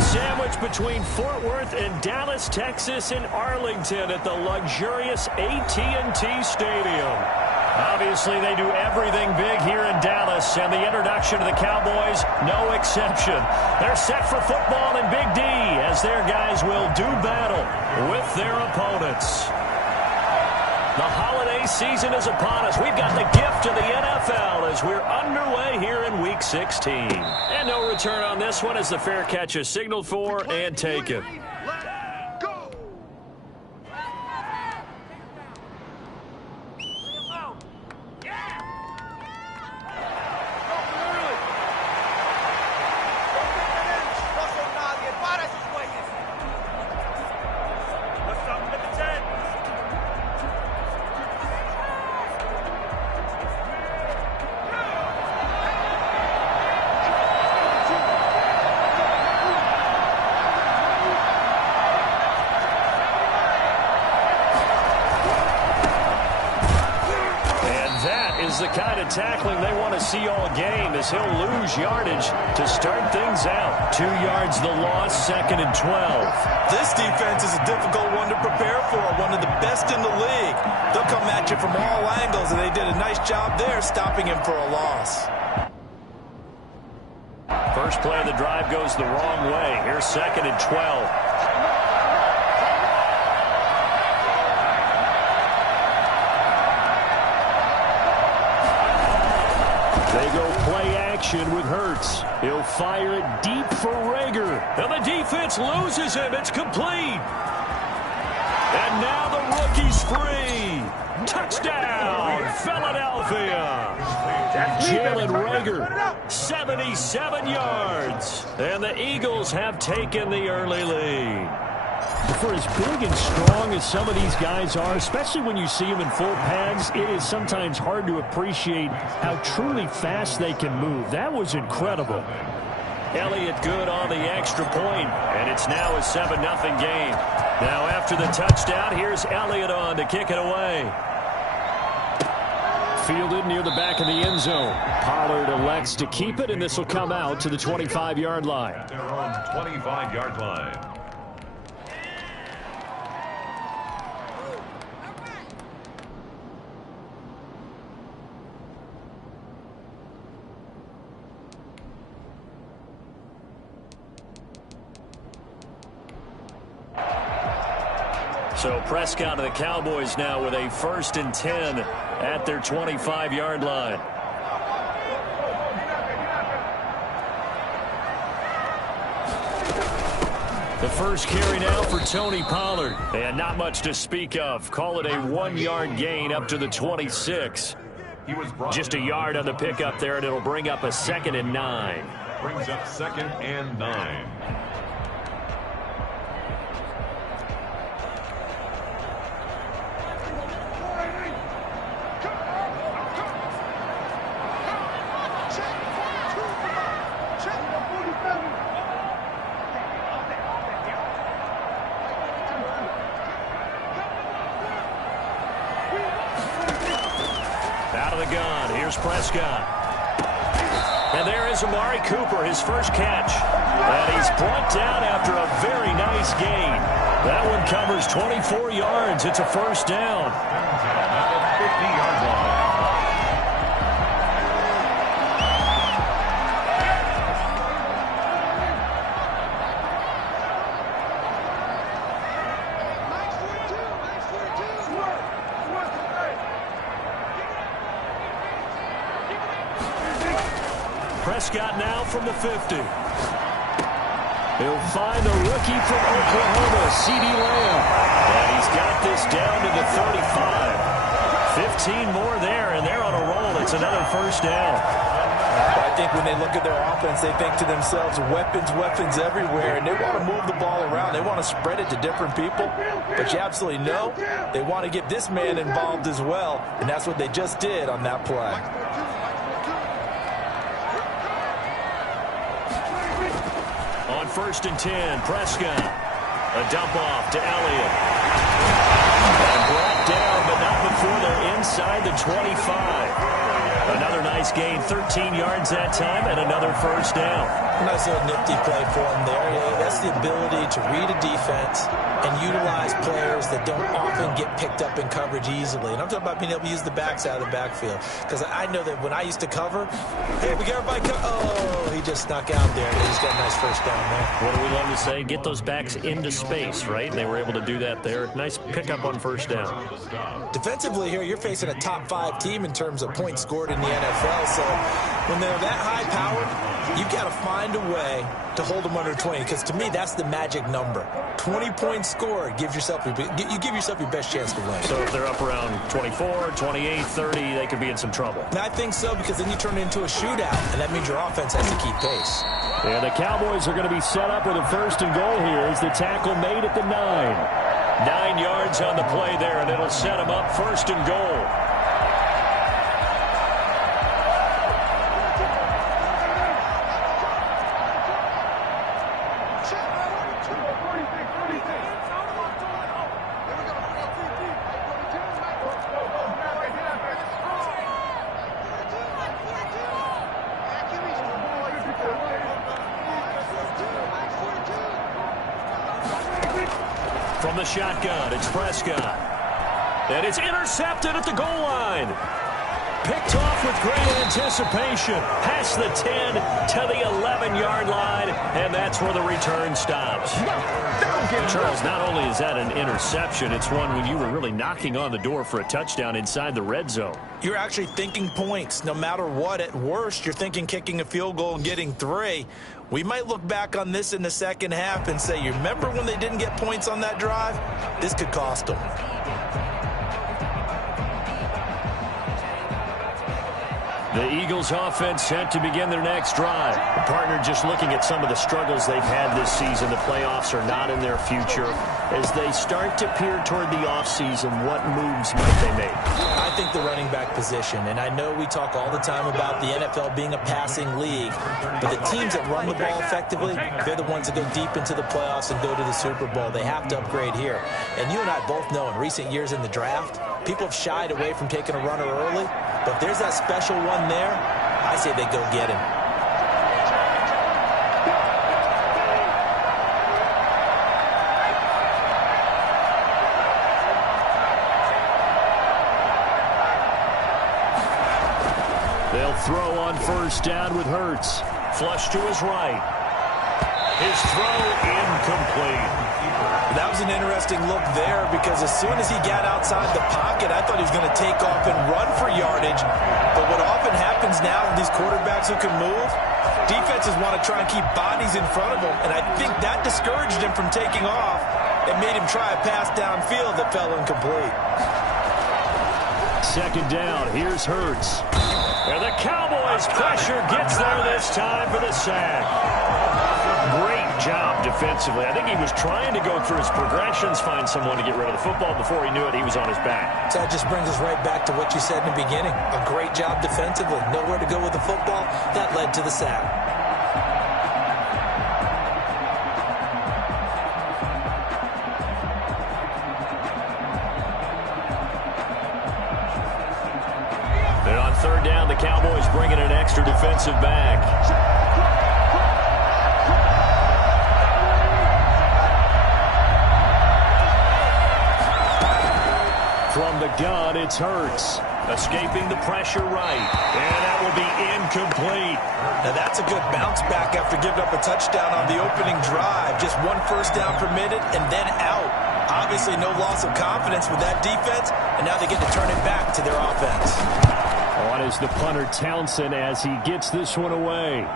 Sandwiched between Fort Worth and Dallas, Texas, and Arlington at the luxurious AT&T Stadium. Obviously, they do everything big here in Dallas, and the introduction to the Cowboys, no exception. They're set for football in Big D as their guys will do battle with their opponents. The holiday season is upon us. We've got the gift of the NFL as we're underway here in Week 16. And no return on this one as the fair catch is signaled for and taken. The kind of tackling they want to see all game as he'll lose yardage to start things out. 2 yards the loss, 2nd and 12. This defense is a difficult one to prepare for, one of the best in the league. They'll come at you from all angles, and they did a nice job there stopping him for a loss. First play of the drive goes the wrong way. Here's 2nd and 12. They go play action with Hurts. He'll fire it deep for Rager. And the defense loses him. It's complete. And now the rookie's free. Touchdown, Philadelphia. Jalen Rager, 77 yards. And the Eagles have taken the early lead. For as big and strong as some of these guys are, especially when you see them in full pads, it is sometimes hard to appreciate how truly fast they can move. That was incredible. Elliott good on the extra point, and it's now a 7-0 game. Now after the touchdown, here's Elliott on to kick it away. Fielded near the back of the end zone. Pollard elects to keep it, and this will come out to the 25-yard line. They're on 25-yard line. So Prescott of the Cowboys now with a 1st and 10 at their 25-yard line. The first carry now for Tony Pollard. And not much to speak of. Call it a 1-yard gain up to the 26. Just a yard on the pickup there, and it'll bring up a 2nd and 9. Brings up 2nd and 9. Out of the gun, here's Prescott. And there is Amari Cooper, his first catch. And he's brought down after a very nice gain. That one covers 24 yards. It's a 1st down. 50-yard line. Prescott now from the 50. He'll find the rookie from Oklahoma, CeeDee Lamb. And he's got this down to the 35. 15 more there, and they're on a roll. It's another 1st down. I think when they look at their offense, they think to themselves, weapons everywhere, and they want to move the ball around. They want to spread it to different people, but you absolutely know they want to get this man involved as well, and that's what they just did on that play. On 1st and 10, Prescott. A dump off to Elliott. And brought down, but not before they're inside the 25. Another nice Cowboys gained 13 yards that time and another first down. Nice little nifty play for him there. That's the ability to read a defense and utilize players that don't often get picked up in coverage easily. And I'm talking about being able to use the backs out of the backfield. Because I know that when I used to cover, hey, we got everybody oh, he just snuck out there. He's got a nice first down there. What do we love to say? Get those backs into space, right? And they were able to do that there. Nice pickup on first down. Defensively here, you're facing a top-5 team in terms of points scored in the NFL. So when they're that high-powered, you've got to find a way to hold them under 20. Because to me, that's the magic number. 20 points scored gives yourself you give yourself your best chance to win. So if they're up around 24, 28, 30, they could be in some trouble. And I think so, because then you turn it into a shootout, and that means your offense has to keep pace. And the Cowboys are going to be set up with a first and goal here as the tackle made at the 9. 9 yards on the play there, and it'll set them up first and goal. From the shotgun, it's Prescott. And it's intercepted at the goal line. Picked off with great anticipation. Past the 10 to the 11-yard line, and that's where the return stops. Charles, not only is that an interception, it's one when you were really knocking on the door for a touchdown inside the red zone. You're actually thinking points. No matter what, at worst, you're thinking kicking a field goal and getting 3. We might look back on this in the second half and say, you remember when they didn't get points on that drive? This could cost them. The Eagles offense set to begin their next drive. The partner just looking at some of the struggles they've had this season. The playoffs are not in their future. As they start to peer toward the offseason, what moves might they make? I think the running back position, and I know we talk all the time about the NFL being a passing league, but the teams that run the ball effectively, they're the ones that go deep into the playoffs and go to the Super Bowl. They have to upgrade here. And you and I both know in recent years in the draft, people have shied away from taking a runner early. But if there's that special one there, I say they go get him. They'll throw on first down with Hurts. Flush to his right. His throw incomplete. That was an interesting look there, because as soon as he got outside the pocket, I thought he was going to take off and run for yardage. But what often happens now with these quarterbacks who can move, defenses want to try and keep bodies in front of them. And I think that discouraged him from taking off and made him try a pass downfield that fell incomplete. Second down, here's Hurts. And the Cowboys' pressure gets there this time for the sack. Great job defensively. I think he was trying to go through his progressions, find someone to get rid of the football. Before he knew it, he was on his back. So that just brings us right back to what you said in the beginning. A great job defensively. Nowhere to go with the football. That led to the sack. And on third down, the Cowboys bringing an extra defensive back. From the gun, it's Hurts. Escaping the pressure right. And that will be incomplete. Now that's a good bounce back after giving up a touchdown on the opening drive. Just one first down permitted and then out. Obviously no loss of confidence with that defense, and now they get to turn it back to their offense. On is the punter Townsend as he gets this one away.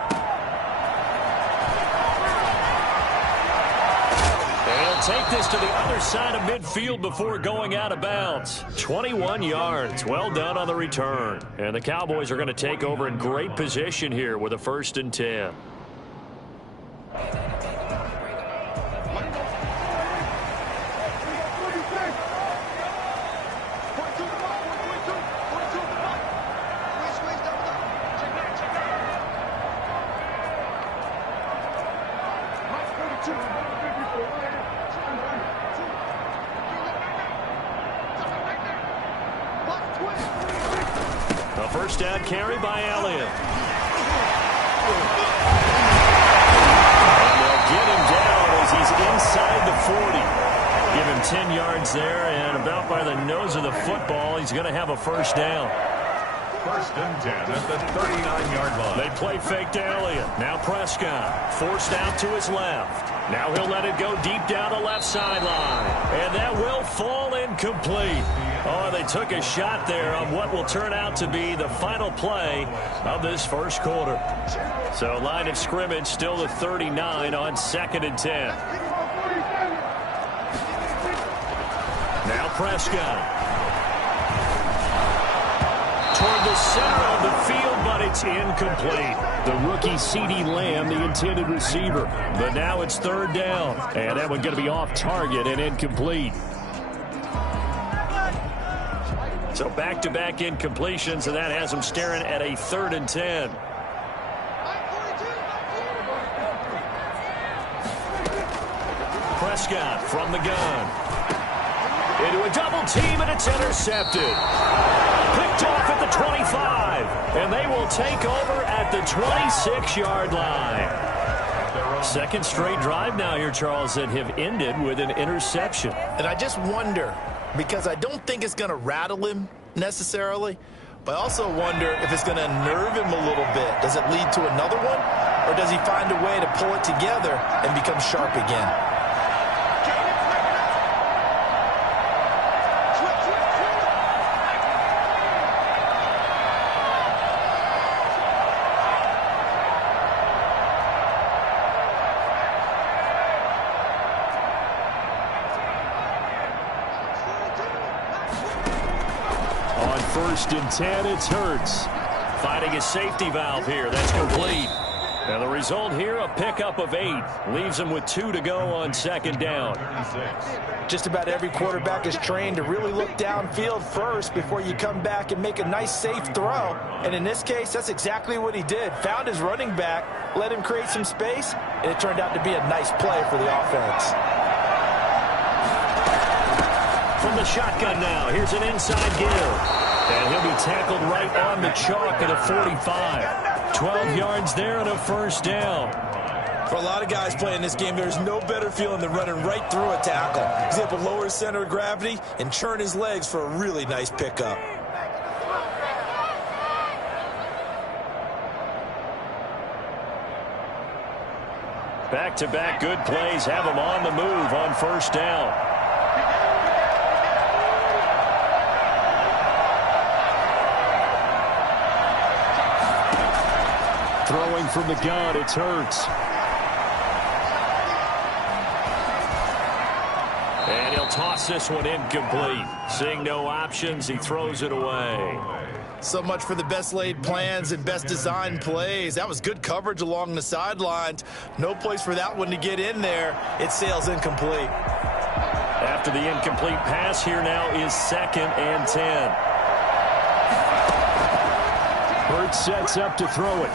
Take this to the other side of midfield before going out of bounds. 21 yards. Well done on the return. And the Cowboys are going to take over in great position here with a 1st and 10. A first down carry by Elliott. And they'll get him down as he's inside the 40. Give him 10 yards there, and about by the nose of the football, he's going to have a first down. First and 10 at the 39-yard line. They play fake to Elliott. Now Prescott forced out to his left. Now he'll let it go deep down the left sideline. And that will fall incomplete. Oh, they took a shot there on what will turn out to be the final play of this first quarter. So line of scrimmage still the 39 on 2nd and 10. Now Prescott. Toward the center of the field, but it's incomplete. The rookie CeeDee Lamb, the intended receiver. But now it's 3rd down. And that one going to be off target and incomplete. So back-to-back incompletions, and that has them staring at a 3rd and 10. Prescott from the gun. Into a double team, and it's intercepted. Picked off at the 25, and they will take over at the 26-yard line. Second straight drive now here, Charles, that have ended with an interception. And I just wonder, because I don't think it's going to rattle him necessarily, but I also wonder if it's going to nerve him a little bit. Does it lead to another one, or does he find a way to pull it together and become sharp again? First and 10, it's Hurts. Finding a safety valve here. That's complete. And the result here, a pickup of 8. Leaves them with 2 to go on 2nd down. Just about every quarterback is trained to really look downfield first before you come back and make a nice, safe throw. And in this case, that's exactly what he did. Found his running back, let him create some space, and it turned out to be a nice play for the offense. From the shotgun now, here's an inside give. And he'll be tackled right on the chalk at a 45. 12 yards there and a first down. For a lot of guys playing this game, there's no better feeling than running right through a tackle. He's able to lower his center of gravity and churn his legs for a really nice pickup. Back-to-back good plays have him on the move on first down. Throwing from the gun, it's Hurts. And he'll toss this one incomplete. Seeing no options, he throws it away. So much for the best laid plans and best designed plays. That was good coverage along the sidelines. No place for that one to get in there. It sails incomplete. After the incomplete pass, here now is 2nd and 10. Hurts sets up to throw it.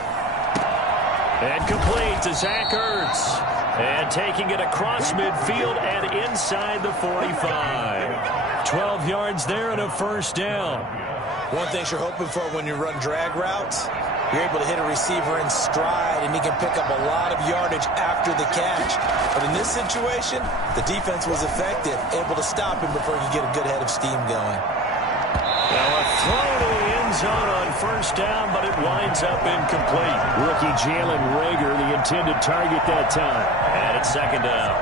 And complete to Zach Ertz. And taking it across midfield and inside the 45. 12 yards there and a first down. One thing you're hoping for when you run drag routes, you're able to hit a receiver in stride, and he can pick up a lot of yardage after the catch. But in this situation, the defense was effective, able to stop him before he could get a good head of steam going. Now a throw to the end zone on first down, but it winds up incomplete. Rookie Jalen Reagor, the intended target that time. And it's 2nd down.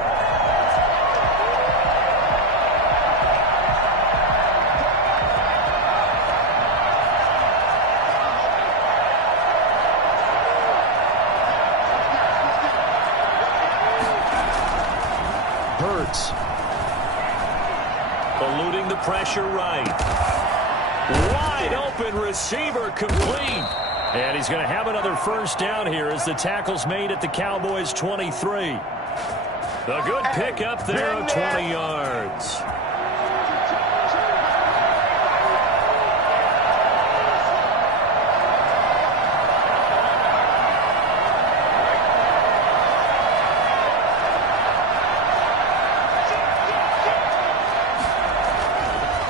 Hurts. Eluding the pressure right. Wide open receiver complete. And he's going to have another first down here as the tackle's made at the Cowboys' 23. A good pickup there of 20 yards.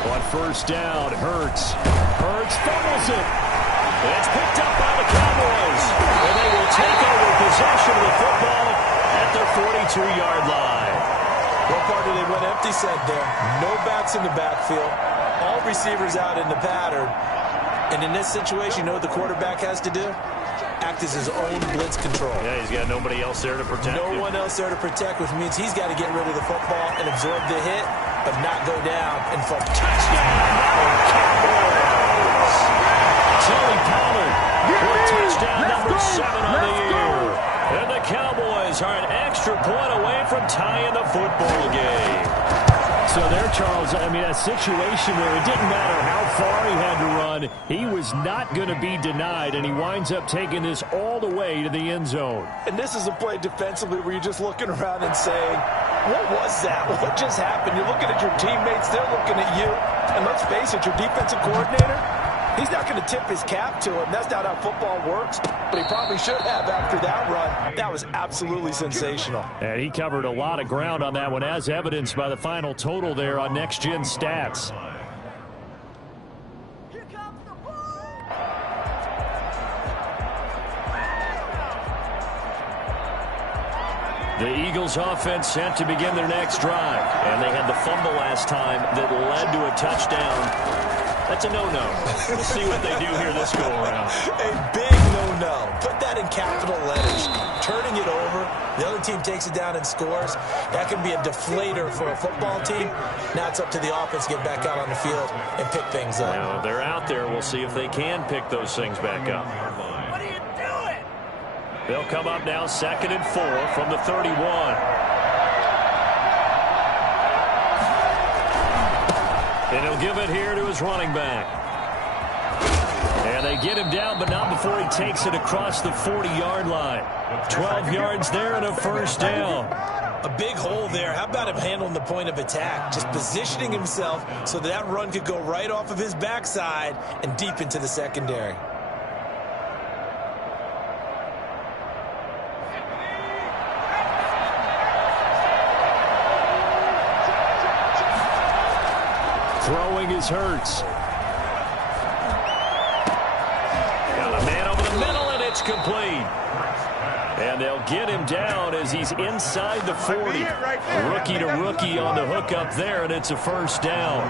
On first down, Hurts fumbles it. It's picked up by the Cowboys. And they will take over possession of the football at their 42-yard line. What part did they went empty set there? No backs in the backfield. All receivers out in the pattern. And in this situation, you know what the quarterback has to do? Act as his own blitz control. Yeah, he's got nobody else there to protect him. No one else there to protect, which means he's got to get rid of the football and absorb the hit, but not go down and fall. Touchdown, Cowboys! Tony Pollard for touchdown number 7 on the year. And the Cowboys are an extra point away from tying the football game. So there, Charles, I mean, a situation where it didn't matter how far he had to run, he was not going to be denied, and he winds up taking this all the way to the end zone. And this is a play defensively where you're just looking around and saying, what was that? What just happened? You're looking at your teammates, they're looking at you. And let's face it, your defensive coordinator, he's not going to tip his cap to him. That's not how football works. But he probably should have after that run. That was absolutely sensational. And he covered a lot of ground on that one, as evidenced by the final total there on Next Gen Stats. Here comes the ball. The Eagles offense set to begin their next drive. And they had the fumble last time that led to a touchdown. That's a no-no. We'll see what they do here this go-around. A big no-no. Put that in capital letters. Turning it over, the other team takes it down and scores. That can be a deflator for a football team. Now it's up to the offense to get back out on the field and pick things up. Now, they're out there. We'll see if they can pick those things back up. What are you doing? They'll come up now 2nd and 4 from the 31. And he'll give it here to his running back. And they get him down, but not before he takes it across the 40-yard line. 12 yards there and a first down. A big hole there. How about him handling the point of attack? Just positioning himself so that run could go right off of his backside and deep into the secondary. Throwing is Hurts. Got a man over the middle, and it's complete. And they'll get him down as he's inside the 40. Rookie to rookie on the hook up there, and it's a first down.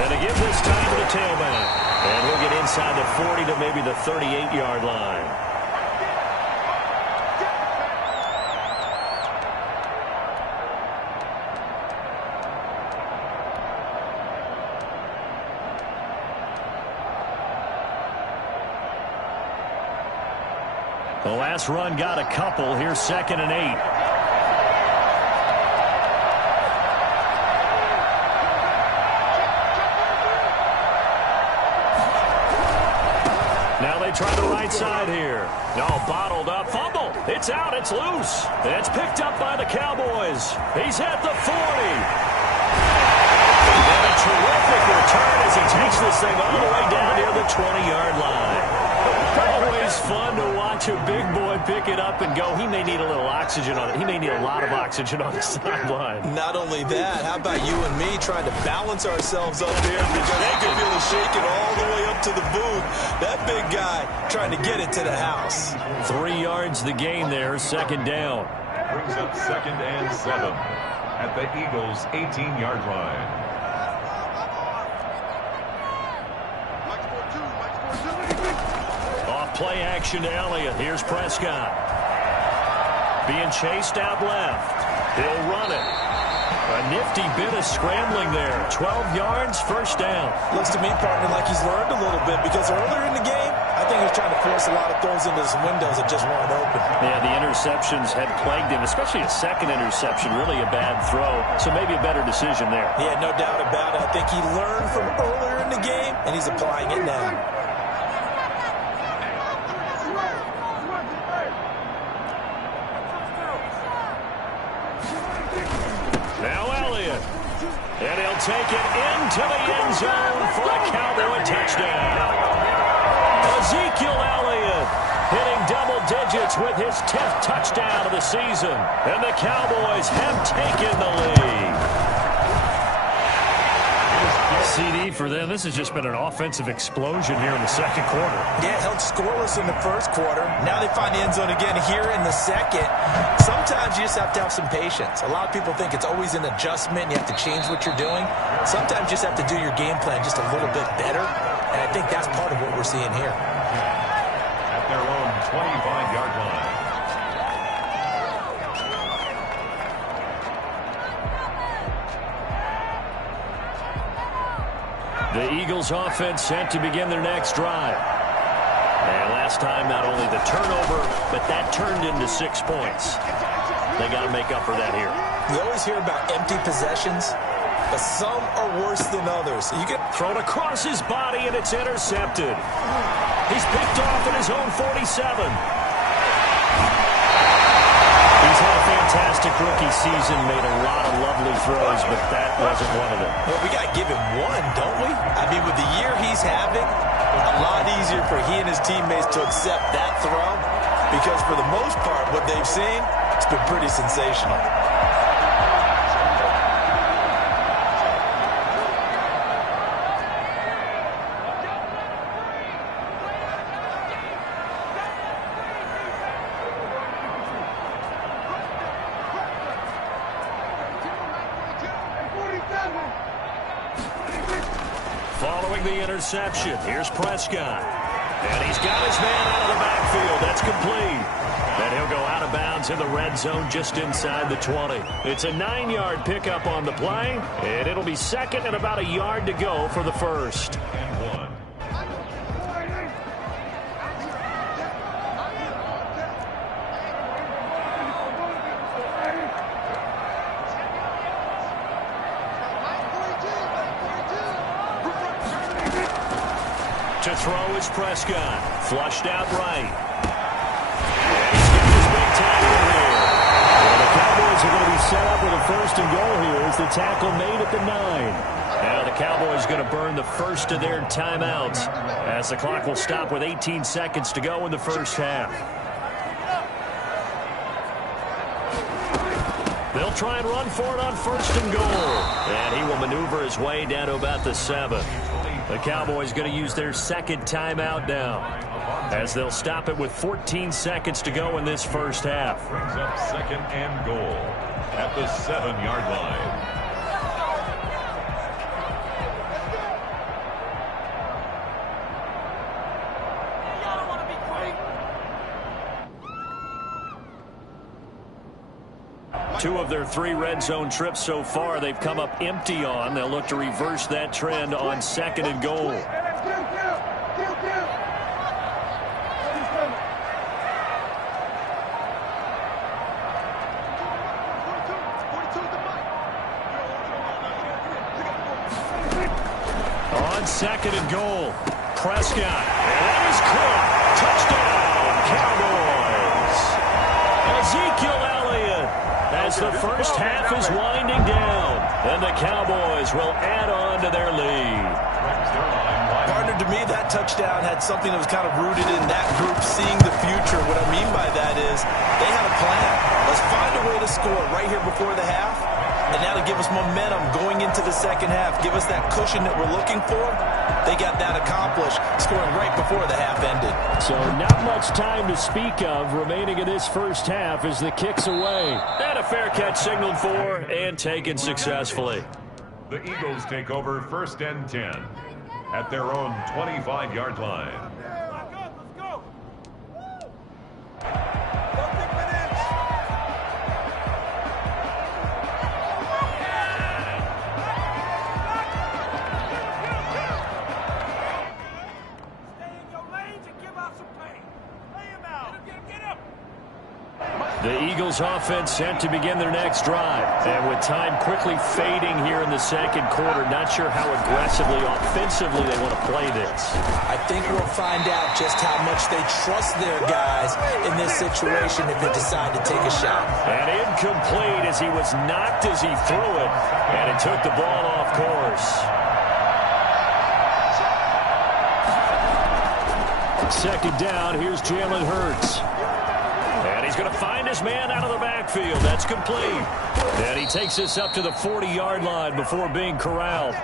And to give this time to the tailback. And he'll get inside the 40 to maybe the 38-yard line. The last run got a couple. Here's 2nd and 8. Now they try the right side here. No, bottled up. Fumble. It's out. It's loose. It's picked up by the Cowboys. He's at the 40. And a terrific return as he takes this thing all the way down near the 20-yard line. Always fun to watch a big boy pick it up and go. He may need a little oxygen on it. He may need a lot of oxygen on the sideline. Not only that, how about you and me trying to balance ourselves up here because they can feel it shaking all the way up to the booth. That big guy trying to get it to the house. 3 yards the gain there, 2nd down. Brings up 2nd and 7 at the Eagles' 18-yard line. Play action to Elliott. Here's Prescott. Being chased out left. He'll run it. A nifty bit of scrambling there. 12 yards, first down. Looks to me, partner, like he's learned a little bit because earlier in the game, I think he was trying to force a lot of throws into some windows that just weren't open. Yeah, the interceptions had plagued him, especially a second interception. Really a bad throw, so maybe a better decision there. Yeah, no doubt about it. I think he learned from earlier in the game, and he's applying it now. And he'll take it into the end zone for a Cowboy touchdown. Ezekiel Elliott hitting double digits with his 10th touchdown of the season. And the Cowboys have taken the lead. CD for them. This has just been an offensive explosion here in the second quarter. Yeah, held scoreless in the first quarter. Now they find the end zone again here in the second. Sometimes you just have to have some patience. A lot of people think it's always an adjustment. You have to change what you're doing. Sometimes you just have to do your game plan just a little bit better. And I think that's part of what we're seeing here. At their own 25-yard line. The Eagles offense set to begin their next drive. And last time, not only the turnover, but that turned into 6 points. They got to make up for that here. You always hear about empty possessions, but some are worse than others. You get thrown across his body, and it's intercepted. He's picked off at his own 47. He's had a fantastic rookie season, made a lot of lovely throws, but that wasn't one of them. Well, we got to give him one, don't we? I mean, with the year he's having, a lot easier for he and his teammates to accept that throw because for the most part, what they've seen, it's been pretty sensational. Following the interception, here's Prescott. And he's got his man out of the backfield. That's complete. And he'll go out of bounds in the red zone just inside the 20. It's a 9-yard pickup on the play, and it'll be second and about a yard to go for the first. And 1. To throw is Prescott. Flushed out right. And he's got his big tackle here. Well, the Cowboys are going to be set up with a first and goal here as the tackle made at the 9. Now the Cowboys going to burn the first of their timeouts as the clock will stop with 18 seconds to go in the first half. They'll try and run for it on first and goal. And he will maneuver his way down to about the 7. The Cowboys going to use their second timeout now as they'll stop it with 14 seconds to go in this first half. Brings up second and goal at the 7-yard line. Two of their 3 red zone trips so far they've come up empty on. They'll look to reverse that trend on second and goal. On second and goal, Prescott. And that is caught. Touchdown, Cowboys. Ezekiel Elliott as the first half is winding down. And the Cowboys will add on to their lead. Partner, to me, that touchdown had something that was kind of rooted in that group seeing the future. What I mean by that is they had a plan. Let's find a way to score right here before the half. And now to give us momentum going into the second half, give us that cushion that we're looking for. They got that accomplished, scoring right before the half ended. So not much time to speak of remaining in this first half as the kick's away. And a fair catch signaled for and taken successfully. The Eagles take over first and 10 at their own 25-yard line. The Eagles offense set to begin their next drive. And with time quickly fading here in the second quarter, not sure how aggressively, offensively they want to play this. I think we'll find out just how much they trust their guys in this situation if they decide to take a shot. And incomplete as he was knocked as he threw it. And it took the ball off course. Second down, here's Jalen Hurts. And And he's going to find his man out of the backfield. That's complete. And he takes this up to the 40-yard line before being corralled.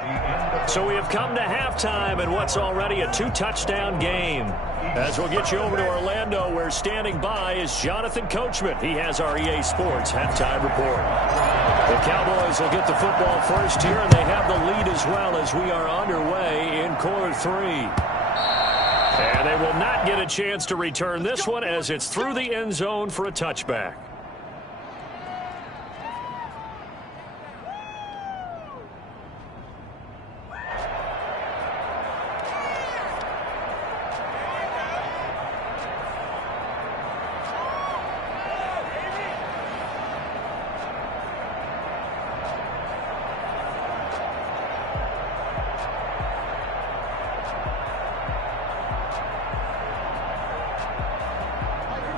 So we have come to halftime in what's already a 2-touchdown game. As we'll get you over to Orlando, where standing by is Jonathan Coachman. He has our EA Sports halftime report. The Cowboys will get the football first here, and they have the lead as well as we are underway in quarter 3. And they will not get a chance to return this one as it's through the end zone for a touchback.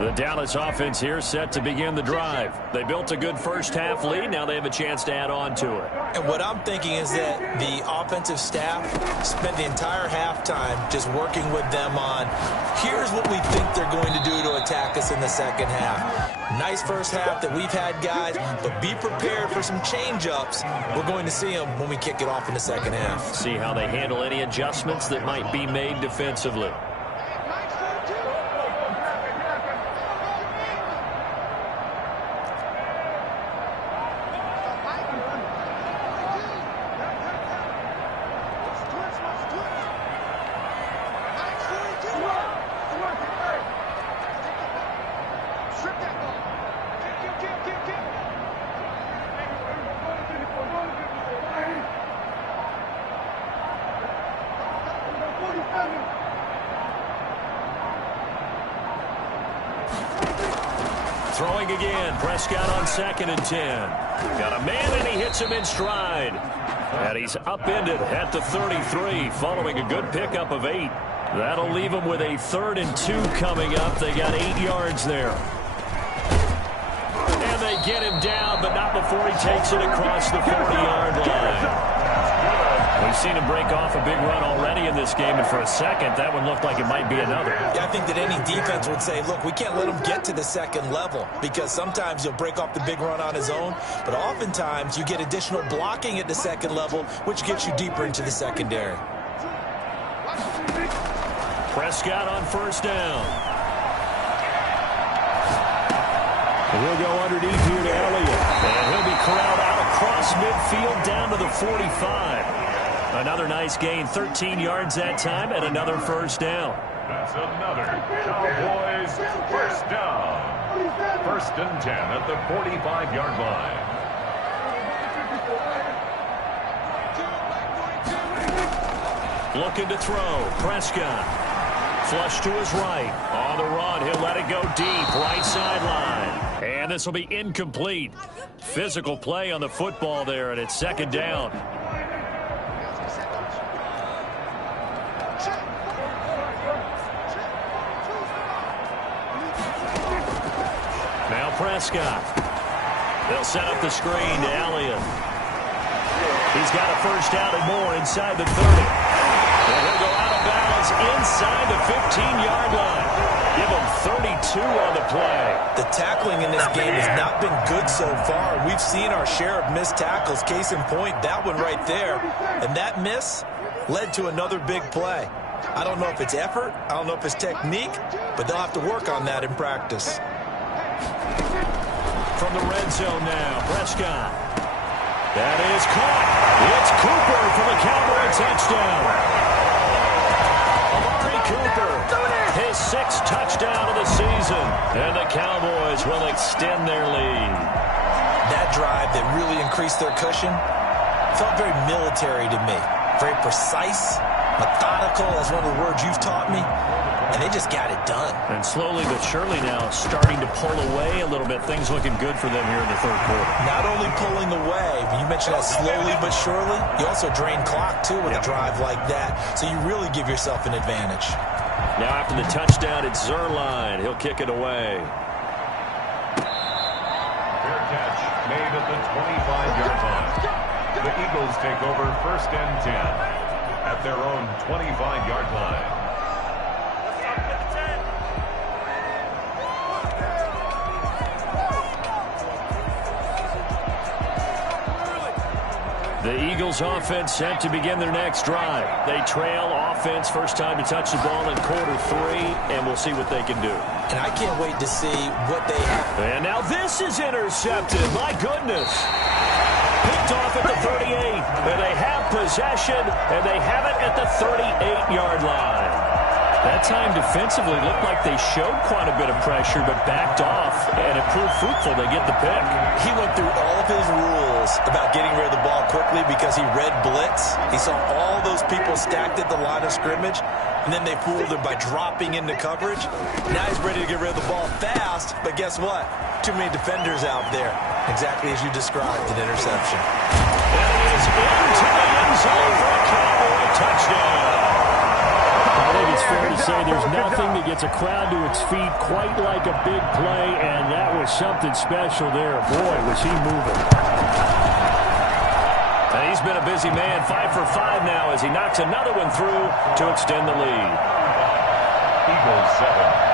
The Dallas offense here set to begin the drive. They built a good first-half lead. Now they have a chance to add on to it. And what I'm thinking is that the offensive staff spent the entire halftime just working with them on, here's what we think they're going to do to attack us in the second half. Nice first half that we've had, guys, but be prepared for some change-ups. We're going to see them when we kick it off in the second half. See how they handle any adjustments that might be made defensively. Throwing again. Prescott on 2nd and 10. Got a man, and he hits him in stride. And he's upended at the 33 following a good pickup of 8. That'll leave him with a 3rd and 2 coming up. They got 8 yards there. And they get him down, but not before he takes it across the 40-yard line. We've seen him break off a big run already in this game, and for a second, that one looked like it might be another. Yeah, I think that any defense would say, look, we can't let him get to the second level, because sometimes he'll break off the big run on his own, but oftentimes you get additional blocking at the second level, which gets you deeper into the secondary. Prescott on 1st down. He'll go underneath here to Elliott. And he'll be corralled out across midfield down to the 45. Another nice gain, 13 yards that time, and another 1st down. That's another Cowboys first down. 1st and 10 at the 45-yard line. Looking to throw. Prescott. Flush to his right. On the run, he'll let it go deep. Right sideline. And this will be incomplete. Physical play on the football there, and it's 2nd down. Now Prescott. They'll set up the screen to Elliott. He's got a 1st down and more inside the 30. And he'll go out of bounds inside the 15-yard line. Give him 32 on the play. The tackling in this game has not been good so far. We've seen our share of missed tackles. Case in point, that one right there. And that miss led to another big play. I don't know if it's effort. I don't know if it's technique. But they'll have to work on that in practice. From the red zone now, Prescott. That is caught. It's Cooper for the Cowboy touchdown. Amari Cooper, his 6th touchdown of the season. And the Cowboys will extend their lead. That drive that really increased their cushion felt very military to me. Very precise, methodical, that's one of the words you've taught me. And they just got it done. And slowly but surely now starting to pull away a little bit. Things looking good for them here in the 3rd quarter. Not only pulling away, but you mentioned that slowly but surely. You also drain clock, too, with a drive like that. So you really give yourself an advantage. Now after the touchdown, it's Zuerlein. He'll kick it away. Fair catch made at the 25-yard line. The Eagles take over 1st and 10 at their own 25-yard line. The Eagles offense set to begin their next drive. They trail offense, first time to touch the ball in quarter 3, and we'll see what they can do. And I can't wait to see what they have. And now this is intercepted. My goodness. Picked off at the 38. And they have possession, and they have it at the 38-yard line. That time defensively looked like they showed quite a bit of pressure, but backed off, and it proved fruitful. They get the pick. He went through all of his rules about getting rid of the ball quickly because he read blitz. He saw all those people stacked at the line of scrimmage, and then they fooled him by dropping into coverage. Now he's ready to get rid of the ball fast, but guess what? Too many defenders out there. Exactly as you described, an interception. And he is into the end zone for a Cowboy touchdown. I think it's fair to say there's nothing that gets a crowd to its feet quite like a big play, and that was something special there. Boy, was he moving. And he's been a busy man, 5 for 5 now as he knocks another one through to extend the lead. Eagles 7.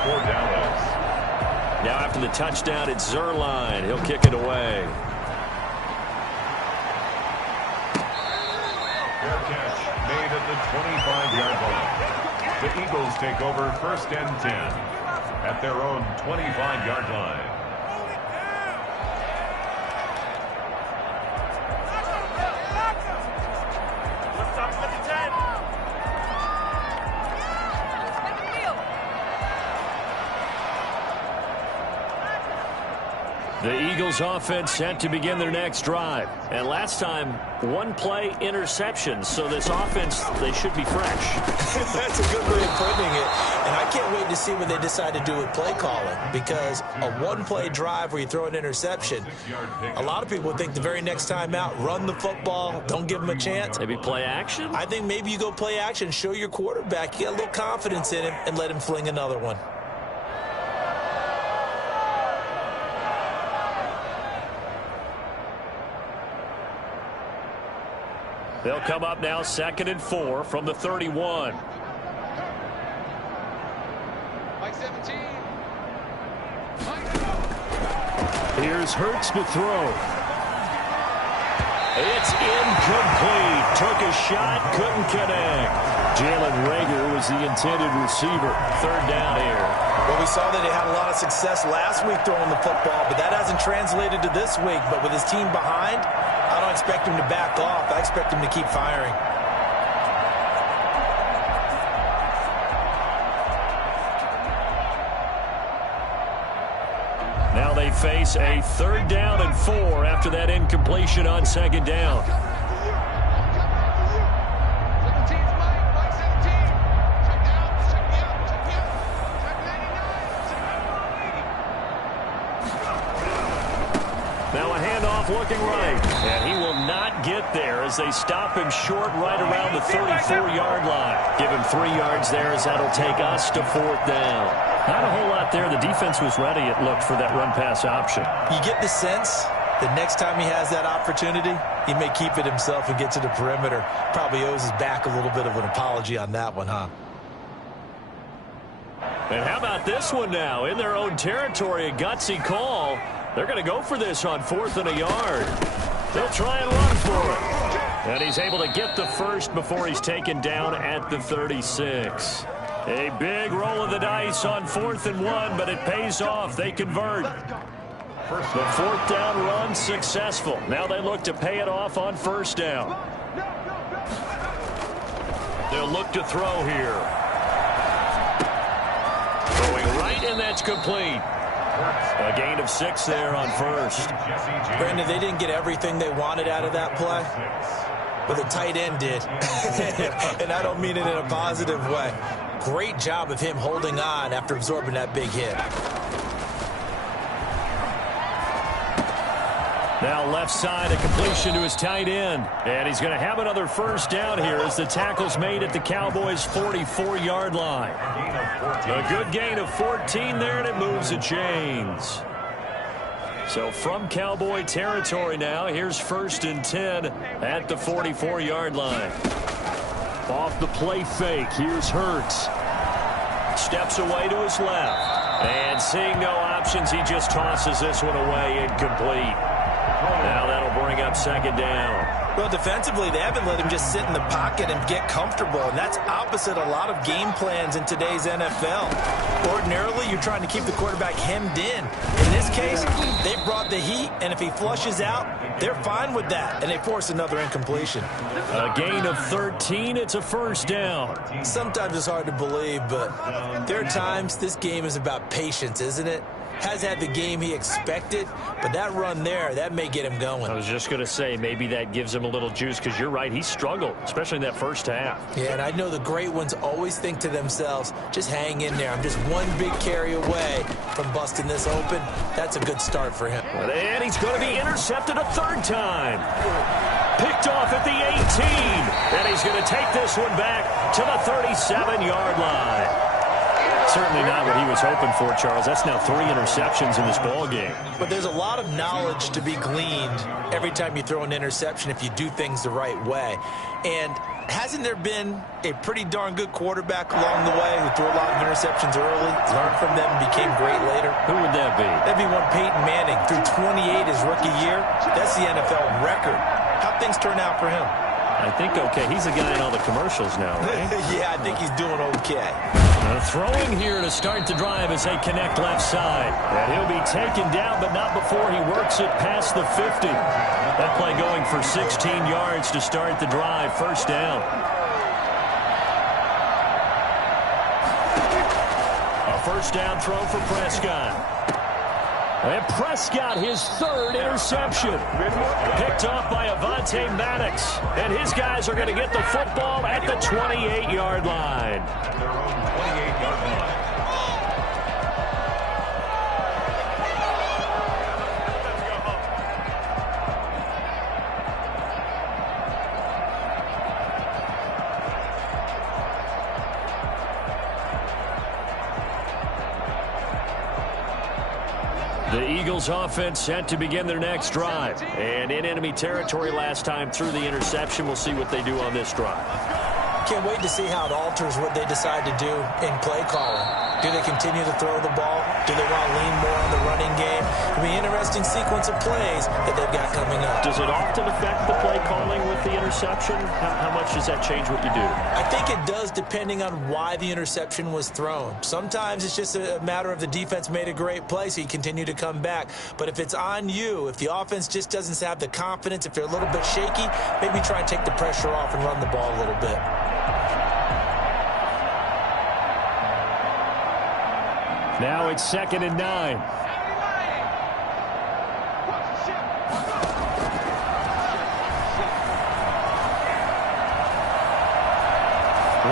For Dallas. Now after the touchdown, it's Zuerlein. He'll kick it away. Fair catch made at the 25-yard line. The Eagles take over first and 10 at their own 25-yard line. The Eagles offense set to begin their next drive. And last time, one play interception. So this offense, they should be fresh. That's a good way of putting it. And I can't wait to see what they decide to do with play calling. Because a one-play drive where you throw an interception, a lot of people think the very next time out, run the football, don't give them a chance. Maybe play action? I think maybe you go play action, show your quarterback, you got a little confidence in him, and let him fling another one. They'll come up now 2nd and 4 from the 31. Mike 17. Here's Hurts to throw. It's incomplete. Took a shot, couldn't connect. Jalen Reagor was the intended receiver. 3rd down here. Well, we saw that he had a lot of success last week throwing the football, but that hasn't translated to this week. But with his team behind, I don't expect him to back off. I expect him to keep firing. Now they face a 3rd down and 4 after that incompletion on 2nd down. Now a handoff looking right, and he will not get there as they stop him short right around the 34-yard line. Give him 3 yards there as that'll take us to 4th down. Not a whole lot there. The defense was ready, it looked, for that run-pass option. You get the sense that next time he has that opportunity, he may keep it himself and get to the perimeter. Probably owes his back a little bit of an apology on that one, huh? And how about this one now? In their own territory, a gutsy call. They're going to go for this on 4th and a yard. They'll try and run for it. And he's able to get the first before he's taken down at the 36. A big roll of the dice on 4th and 1, but it pays off. They convert. The 4th down run successful. Now they look to pay it off on 1st down. They'll look to throw here. Going right, and that's complete. A gain of 6 there on 1st. Brandon, they didn't get everything they wanted out of that play, but the tight end did. And I don't mean it in a positive way. Great job of him holding on after absorbing that big hit. Now left side, a completion to his tight end. And he's going to have another 1st down here as the tackle's made at the Cowboys' 44-yard line. A good gain of 14 there, and it moves the chains. So from Cowboy territory now, here's 1st and 10 at the 44-yard line. Off the play fake, here's Hurts. steps away to his left. And seeing no options, he just tosses this one away incomplete. Now that'll bring up second down. Well, defensively, they haven't let him just sit in the pocket and get comfortable, and that's opposite a lot of game plans in today's NFL. Ordinarily, you're trying to keep the quarterback hemmed in. In this case, they brought the heat, and if he flushes out, they're fine with that, and they force another incompletion. A gain of 13, it's a first down. Sometimes it's hard to believe, but there are times this game is about patience, isn't it? Has had the game he expected, but that run there, that may get him going. I was just going to say, maybe that gives him a little juice, because you're right, he struggled, especially in that first half. Yeah, and I know the great ones always think to themselves, just hang in there. I'm just one big carry away from busting this open. That's a good start for him. And he's going to be intercepted a third time. Picked off at the 18. And he's going to take this one back to the 37-yard line. Certainly not what he was hoping for, Charles. That's now 3 interceptions in this ball game. But there's a lot of knowledge to be gleaned every time you throw an interception if you do things the right way. And hasn't there been a pretty darn good quarterback along the way who threw a lot of interceptions early, learned from them, and became great later? Who would that be? That'd be one Peyton Manning. Threw 28 his rookie year. That's the NFL record. How'd things turn out for him? I think okay. He's the guy in all the commercials now, right? Yeah, I think he's doing okay. Throwing here to start the drive as they connect left side. And he'll be taken down, but not before he works it past the 50. That play going for 16 yards to start the drive. First down. A first down throw for Prescott. And Prescott, his third interception. Picked off by Avonte Maddox. And his guys are going to get the football at the 28-yard line. Their own 28-yard line. The Eagles offense set to begin their next drive. And in enemy territory last time through the interception. We'll see what they do on this drive. Can't wait to see how it alters what they decide to do in play calling. Do they continue to throw the ball? Do they want to lean more on the running game? It'll be an interesting sequence of plays that they've got coming up. Does it often affect the play calling with the interception? How much does that change what you do? I think it does depending on why the interception was thrown. Sometimes it's just a matter of the defense made a great play, so you continue to come back. But if it's on you, if the offense just doesn't have the confidence, if they're a little bit shaky, maybe try and take the pressure off and run the ball a little bit. Now it's 2nd and 9.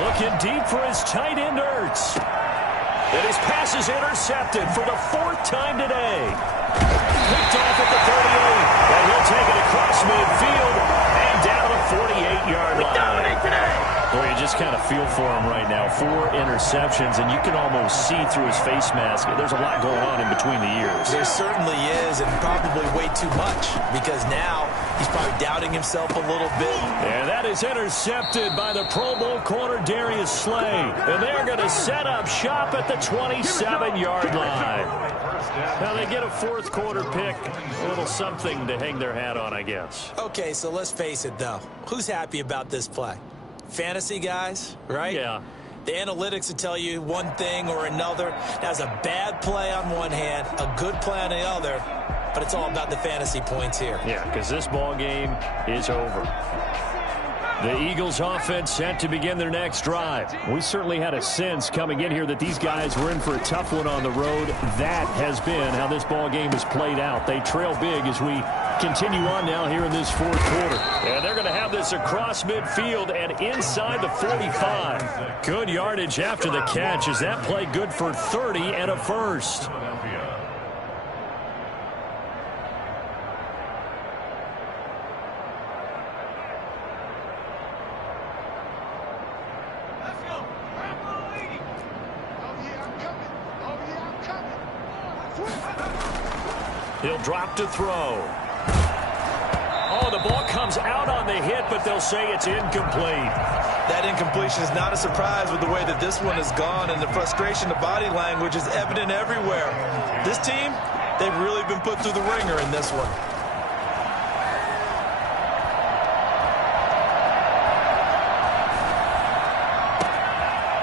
Looking deep for his tight end, Ertz. And his pass is intercepted for the 4th time today. Picked off at the 38. And he'll take it across midfield and down the 48-yard line. Dominate today! Boy, you just kind of feel for him right now. 4 interceptions, and you can almost see through his face mask. There's a lot going on in between the ears. There certainly is, and probably way too much, because now he's probably doubting himself a little bit. And that is intercepted by the Pro Bowl corner, Darius Slay. And they're going to set up shop at the 27-yard line. Now they get a 4th quarter pick. A little something to hang their hat on, I guess. Okay, so let's face it, though. Who's happy about this play? Fantasy guys, right? Yeah. The analytics will tell you one thing or another. That's a bad play on one hand, a good play on the other, but it's all about the fantasy points here. Yeah, because this ball game is over. The Eagles offense set to begin their next drive. We certainly had a sense coming in here that these guys were in for a tough one on the road. That has been how this ball game has played out. They trail big as we continue on now here in this 4th quarter. And they're going to have this across midfield and inside the 45. Good yardage after the catch. Is that play good for 30 and a first? He'll drop to throw. Oh, the ball comes out on the hit, but they'll say it's incomplete. That incompletion is not a surprise with the way that this one has gone, and the frustration, the body language is evident everywhere. This team, they've really been put through the ringer in this one.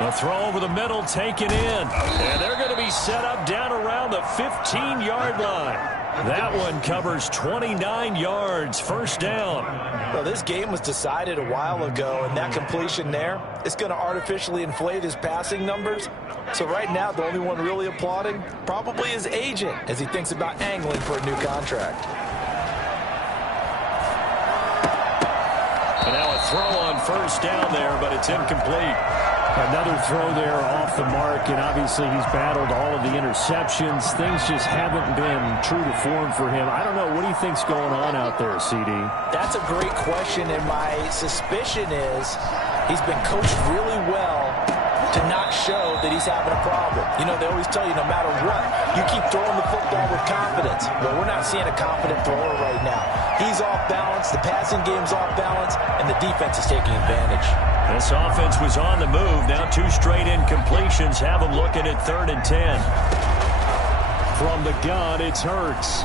A throw over the middle taken in. And they're going to be set up down around the 15-yard line. That one covers 29 yards, first down. Well, this game was decided a while ago, and that completion there is going to artificially inflate his passing numbers. So right now, the only one really applauding probably his agent as he thinks about angling for a new contract. And now a throw on first down there, but it's incomplete. Another throw there off the mark, and obviously he's battled all of the interceptions. Things just haven't been true to form for him. I don't know. What do you think's going on out there, CD? That's a great question, and my suspicion is he's been coached really well to not show that he's having a problem. You know, they always tell you no matter what, you keep throwing the football with confidence. Well, we're not seeing a confident thrower right now. He's off balance, the passing game's off balance, and the defense is taking advantage. This offense was on the move. Now 2 straight incompletions have them looking at 3rd and 10. From the gun, it's Hurts.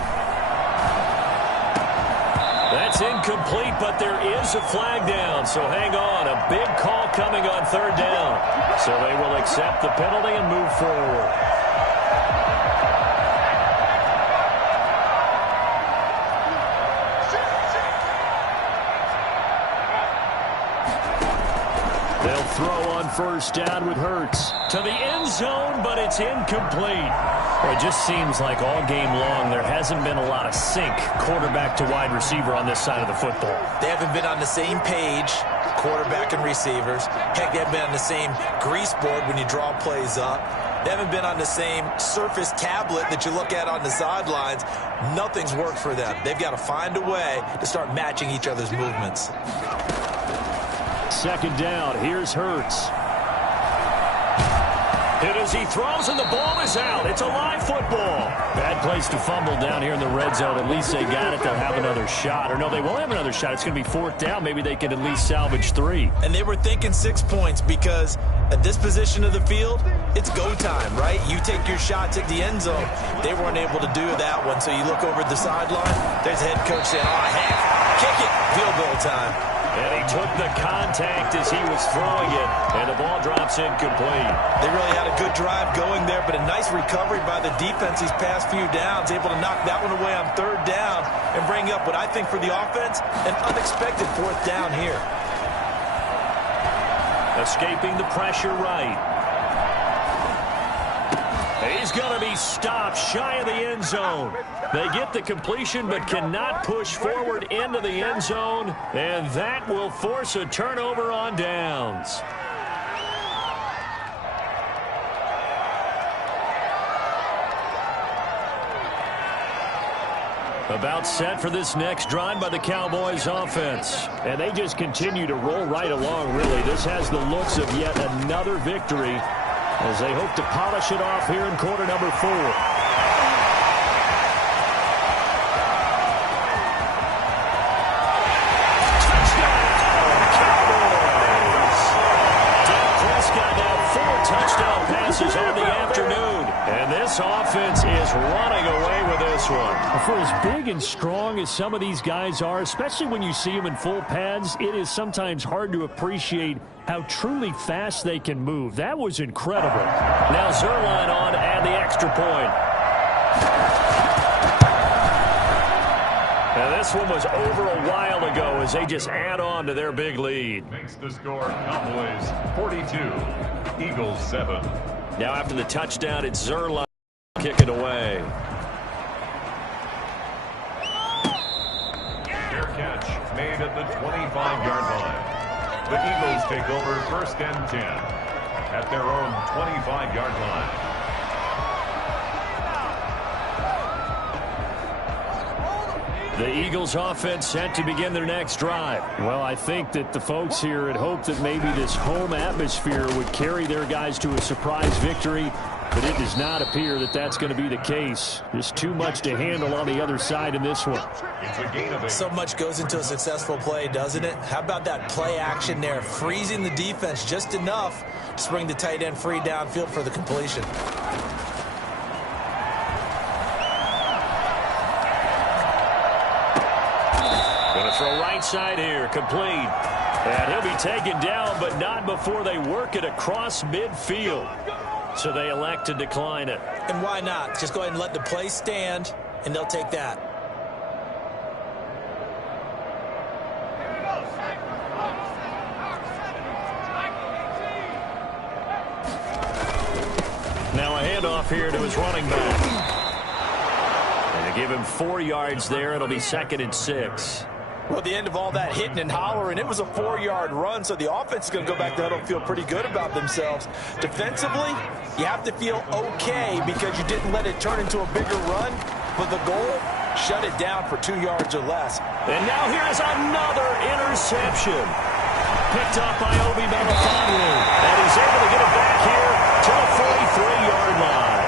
That's incomplete, but there is a flag down. So hang on. A big call coming on 3rd down. So they will accept the penalty and move forward. They'll throw on first down with Hurts to the end zone, but it's incomplete. Well, it just seems like all game long there hasn't been a lot of sync quarterback to wide receiver on this side of the football. They haven't been on the same page, quarterback and receivers. Heck, they haven't been on the same grease board when you draw plays up. They haven't been on the same surface tablet that you look at on the sidelines. Nothing's worked for them. They've got to find a way to start matching each other's movements. 2nd down. Here's Hurts. And as he throws and the ball is out, it's a live football. Bad place to fumble down here in the red zone. At least they got it. They'll have another shot. Or no, they won't have another shot. It's going to be 4th down. Maybe they could at least salvage 3. And they were thinking 6 points because at this position of the field, it's go time, right? You take your shots at the end zone. They weren't able to do that one. So you look over at the sideline, there's the head coach saying, oh, heck, kick it, field goal time. And he took the contact as he was throwing it, and the ball drops incomplete. They really had a good drive going there, but a nice recovery by the defense these past few downs, able to knock that one away on 3rd down and bring up what I think for the offense, an unexpected 4th down here. Escaping the pressure right. He's going to be stopped shy of the end zone. They get the completion but cannot push forward into the end zone, and that will force a turnover on downs. About set for this next drive by the Cowboys offense. And they just continue to roll right along, really. This has the looks of yet another victory as they hope to polish it off here in quarter number 4. Touchdown passes on the afternoon. And this offense is running away with this one. For as big and strong as some of these guys are, especially when you see them in full pads, it is sometimes hard to appreciate how truly fast they can move. That was incredible. Now Zuerlein on and the extra point. And this one was over a while ago as they just add on to their big lead. Makes the score Cowboys 42, Eagles 7. Now after the touchdown, it's Zuerlein kick it away. Fair catch made at the 25-yard line. The Eagles take over 1st and 10 at their own 25-yard line. The Eagles offense set to begin their next drive. Well, I think that the folks here had hoped that maybe this home atmosphere would carry their guys to a surprise victory. but it does not appear that that's going to be the case. Just too much to handle on the other side in this one. It's a gain of 8. So much goes into a successful play, doesn't it? How about that play action there, freezing the defense just enough to bring the tight end free downfield for the completion. Going to throw right side here, complete. And he'll be taken down, but not before they work it across midfield. So they elect to decline it. And why not? Just go ahead and let the play stand, and they'll take that. Now a handoff here to his running back. And they give him 4 yards there. It'll be 2nd and 6. Well, the end of all that hitting and hollering, it was a 4-yard run, so the offense is going to go back to huddle and feel pretty good about themselves. Defensively, you have to feel okay because you didn't let it turn into a bigger run, but the goal, shut it down for 2 yards or less. And now here is another interception. Picked up by Obi Melifonwu. And he's able to get it back here to the 43-yard line.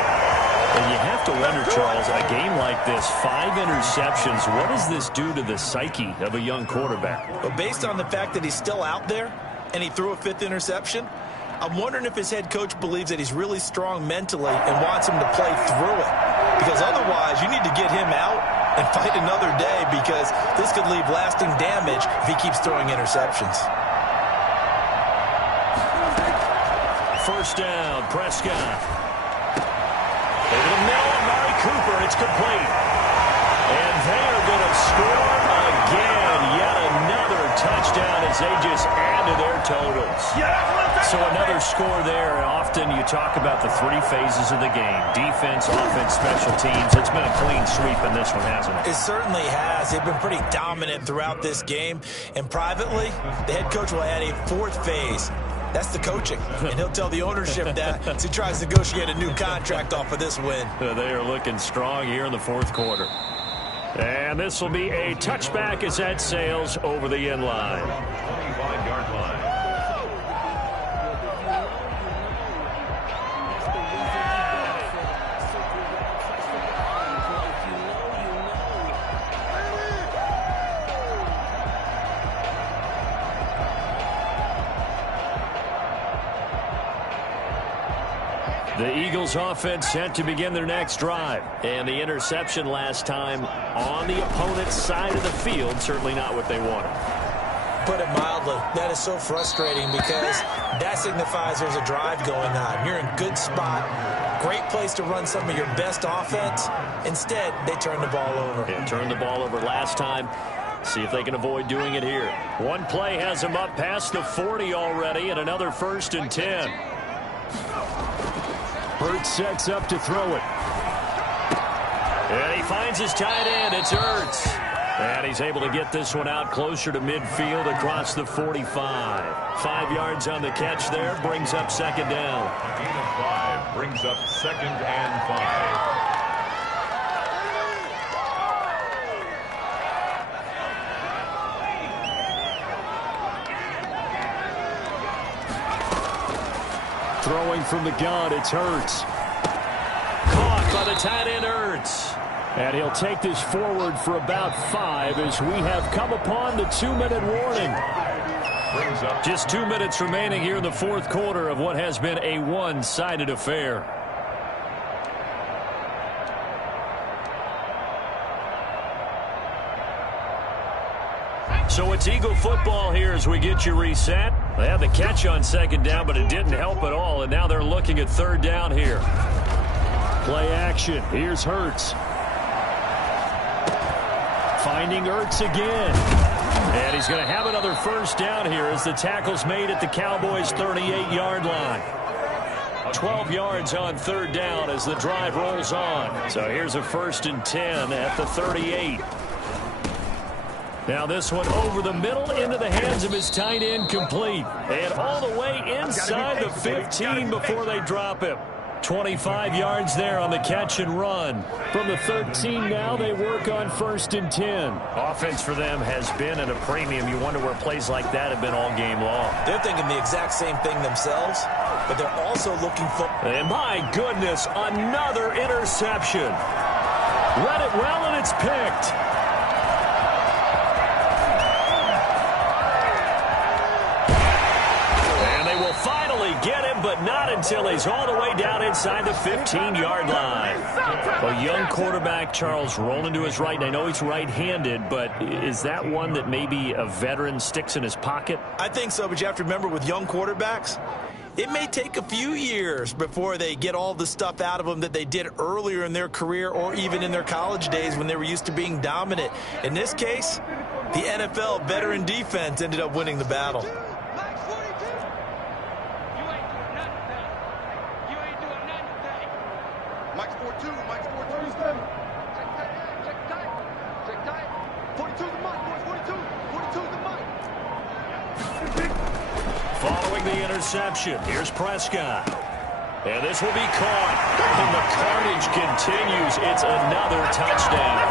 And you have to wonder, Charles, a game like this, 5 interceptions, what does this do to the psyche of a young quarterback? But based on the fact that he's still out there and he threw a 5th interception, I'm wondering if his head coach believes that he's really strong mentally and wants him to play through it. Because otherwise, you need to get him out and fight another day because this could leave lasting damage if he keeps throwing interceptions. First down, Prescott. Over the middle, Amari Cooper, it's complete. And they are going to score again. Yet another touchdown as they just add to their totals. So another score there. And often you talk about the 3 phases of the game. Defense, offense, special teams. It's been a clean sweep in this one, hasn't it? It certainly has. They've been pretty dominant throughout this game. And privately, the head coach will add a 4th phase. That's the coaching, and he'll tell the ownership that as he tries to negotiate a new contract off of this win. They are looking strong here in the 4th quarter. And this will be a touchback as that sails over the end line. 25-yard line. The Eagles offense set to begin their next drive. And the interception last time on the opponent's side of the field, certainly not what they wanted. Put it mildly, that is so frustrating because that signifies there's a drive going on. You're in a good spot, great place to run some of your best offense. Instead, they turn the ball over. Yeah, turned the ball over last time. See if they can avoid doing it here. One play has them up past the 40 already, and another 1st and 10. Hurts sets up to throw it. And he finds his tight end. It's Hurts. And he's able to get this one out closer to midfield across the 45. 5 yards on the catch there. Brings up 2nd down. A gain of 5 brings up 2nd and 5. Throwing from the gun, it's Hurts. Caught by the tight end, Hurts. And he'll take this forward for about 5 as we have come upon the 2-minute warning. Just 2 minutes remaining here in the 4th quarter of what has been a one-sided affair. So it's Eagle football here as we get you reset. They had the catch on 2nd down, but it didn't help at all. And now they're looking at 3rd down here. Play action. Here's Hurts. Finding Hurts again. And he's going to have another 1st down here as the tackle's made at the Cowboys' 38-yard line. 12 yards on 3rd down as the drive rolls on. So here's a 1st and 10 at the 38. Now this one over the middle into the hands of his tight end, complete. And all the way inside the 15 before they drop him. 25 yards there on the catch and run. From the 13 now, they work on 1st and 10. Offense for them has been at a premium. You wonder where plays like that have been all game long. They're thinking the exact same thing themselves, but they're also looking for... And my goodness, another interception. Read it well, and it's picked. Finally get him, but not until he's all the way down inside the 15-yard line. A young quarterback, Charles, rolling to his right. And I know he's right-handed, but is that one that maybe a veteran sticks in his pocket? I think so, but you have to remember with young quarterbacks, it may take a few years before they get all the stuff out of them that they did earlier in their career or even in their college days when they were used to being dominant. In this case, the NFL veteran defense ended up winning the battle. Following the interception, here's Prescott. And this will be caught. And the carnage continues. It's another touchdown.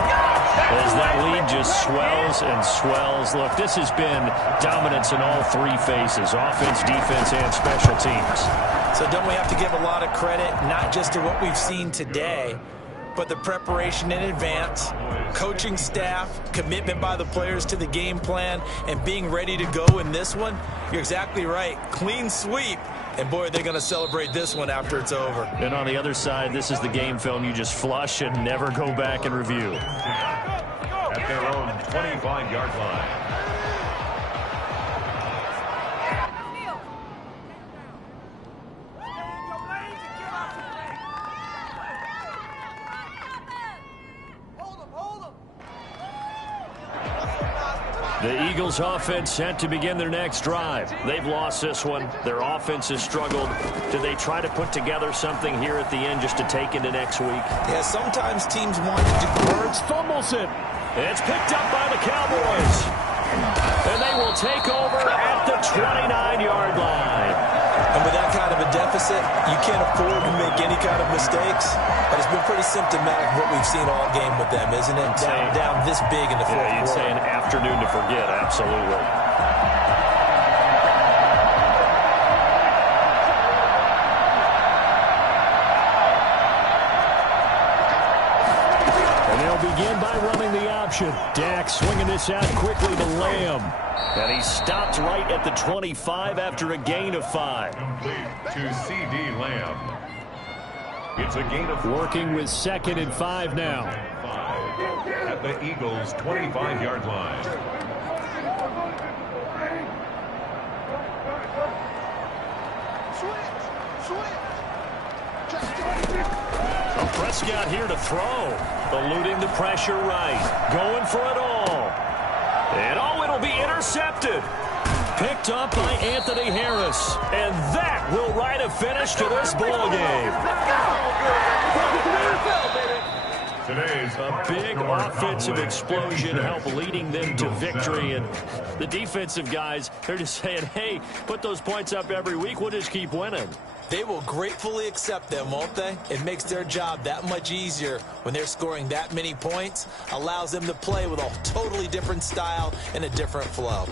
As that lead just swells and swells. Look, this has been dominance in all three phases, offense, defense, and special teams. So don't we have to give a lot of credit, not just to what we've seen today, but the preparation in advance, coaching staff, commitment by the players to the game plan, and being ready to go in this one? You're exactly right. Clean sweep. And, boy, they're going to celebrate this one after it's over. And on the other side, this is the game film you just flush and never go back and review. At their own 25-yard line. The Eagles offense set to begin their next drive. They've lost this one. Their offense has struggled. Do they try to put together something here at the end just to take into next week? Yeah, sometimes teams want to do... Birds fumbles it. It's picked up by the Cowboys. And they will take over at the 29-yard line. And with that kind of a deficit, you can't afford to make any kind of mistakes. But it's been pretty symptomatic of what we've seen all game with them, isn't it? Down this big in the fourth quarter. You'd say an afternoon to forget, absolutely. And they'll begin by running the option. Dak swinging this out quickly to Lamb. And he stopped right at the 25 after a gain of 5. Complete to CeeDee Lamb. It's a gain of... Working with 2nd and 5 now. At the Eagles' 25-yard line. Prescott here to throw. Eluding the pressure right. Going for it all. And it'll be intercepted. Picked up by Anthony Harris. And that will write a finish to this ball game. A big offensive explosion helped leading them to victory. And the defensive guys, they're just saying, hey, put those points up every week. We'll just keep winning. They will gratefully accept them, won't they? It makes their job that much easier when they're scoring that many points. Allows them to play with a totally different style and a different flow.